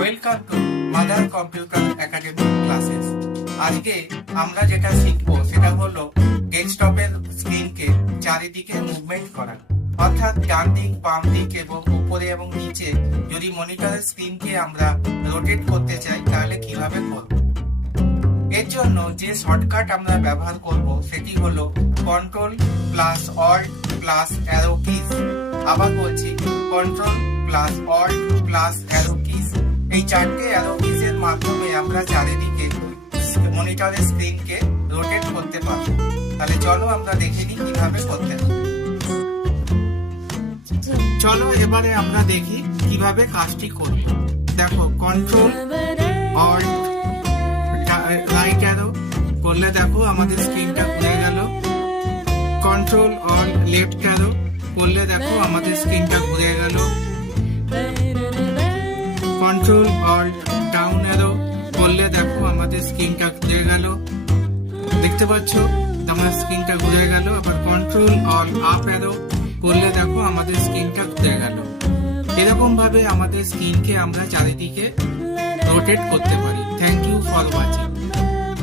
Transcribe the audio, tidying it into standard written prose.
Welcome to mother computer academy classes. আজকে আমরা যেটা শিখবো সেটা হলো ডেস্কটপের স্ক্রিনকে চারিদিকে মুভমেন্ট করা, অর্থাৎ ডান দিক, বাম দিক এবং উপরে এবং নিচে যদি মনিটরের স্ক্রিনকে আমরা রোটেট করতে চাই তাহলে কিভাবে করব। এর জন্য যে শর্টকাট আমরা ব্যবহার করব সেটি হলো control plus alt plus arrow keys. আবার বলছি, control plus alt plus arrow keys. এই চারটে অ্যারো কিজের মাধ্যমে আমরা চারিদিকে মনিটরের স্ক্রিনকে রোটেট করতে পারবো। তাহলে চলো আমরা দেখে নিই কিভাবে করতে হবে। চলো এবারে আমরা দেখি কিভাবে কাজটি করব। দেখো, কন্ট্রোল অল্ট রাইট অ্যারো করলে দেখো আমাদের স্ক্রিনটা ঘুরে গেল। কন্ট্রোল অল্ট লেফট অ্যারো করলে দেখো আমাদের স্ক্রিনটা ঘুরে গেল। কন্ট্রোল অল্ট ডাউন অ্যারো করলে দেখো আমাদের স্ক্রিনটা ঘুরে গেল। দেখতে পাচ্ছ আমার স্ক্রিনটা ঘুরে গেল। আবার কন্ট্রোল অল্ট আপ অ্যারো করলে দেখো আমাদের স্ক্রিনটা ঘুরে গেল। এরকম ভাবে আমাদের স্ক্রিনকে আমরা চারিদিকে রোটেট করতে পারি। Thank you for watching.